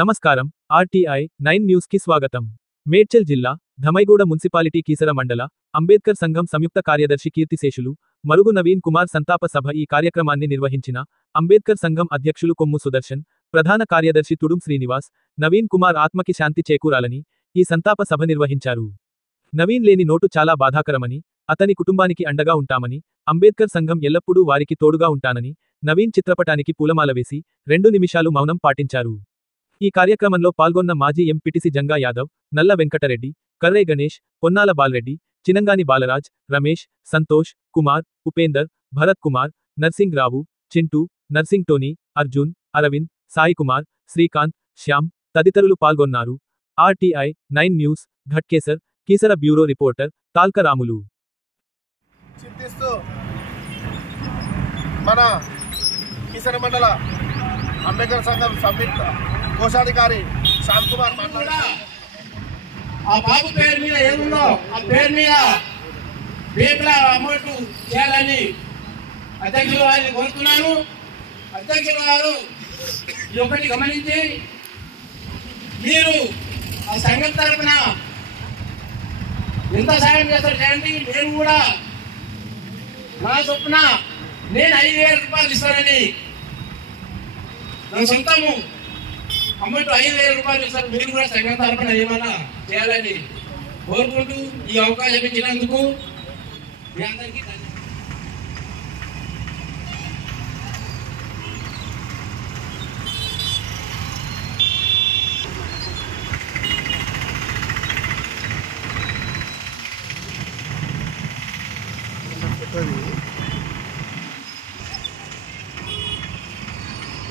నమస్కారం. RTI 9 news కి స్వాగతం. మేడ్చల్ జిల్లా ధమైగూడ మున్సిపాలిటీ కీసర మండల అంబేద్కర్ సంఘం సంయుక్త కార్యదర్శి కీర్తిశేషులు మరుగు నవీన్ కుమార్ సంతాప సభ ఈ కార్యక్రమాన్ని నిర్వహించిన అంబేద్కర్ సంఘం అధ్యక్షులు కొమ్ము సుదర్శన్, ప్రధాన కార్యదర్శి తుడుం శ్రీనివాస్, నవీన్ కుమార్ ఆత్మకి శాంతి చేకూరాలని ఈ సంతాప సభ నిర్వహించారు. నవీన్ లేని నోటు చాలా బాధాకరమని, అతని కుటుంబానికి అండగా ఉంటామని, అంబేద్కర్ సంఘం ఎల్లప్పుడూ వారికి తోడుగా ఉంటానని నవీన్ చిత్రపటానికి పూలమాల వేసి 2 నిమిషాలు మౌనం పాటించారు. ఈ కార్యక్రమంలో పాల్గొన్న మాజీ ఎంపీటీసీ జంగా యాదవ్, నల్ల వెంకటరెడ్డి, కర్రే గణేష్, పొన్నాల బాల్రెడ్డి, చినంగాని బాలరాజ్, రమేష్, సంతోష్, కుమార్, ఉపేందర్, భరత్ కుమార్, నర్సింగ్ రావు, చింటూ, నర్సింగ్ టోనీ, అర్జున్, అరవింద్, సాయి కుమార్, శ్రీకాంత్, శ్యామ్ తదితరులు పాల్గొన్నారు. RTI 9 news Ghatkesar Keesara bureau reporter Talka Ramulu. మన కీసర మండల అంబేద్కర్ సంఘం సంయుక్త కోశాధికారి శాంత్ కుమార్ మాట్లాడారు. ఆ బాబు పేరు మీద ఏముందో ఆ పేరు మీద పేపర్ అమౌంట్ చేయాలని అధ్యక్షులు వారిని కోరుతున్నాను. అధ్యక్షులు వారు ఇది ఒకటి గమనించి మీరు ఆ సంఘం తరఫున ఎంత సాయం చేస్తారు చేయండి. నేను కూడా నా చొప్పున నేను 5,000 రూపాయలు ఇస్తానని, నా సొంతము అమౌంట్ 5,000 రూపాయలు ఇస్తారు. మీరు కూడా సంఘం తరఫున ఏమైనా చేయాలని కోరుకుంటూ ఈ అవకాశం ఇచ్చినందుకు మీ అందరికీ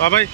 బాబాయ్.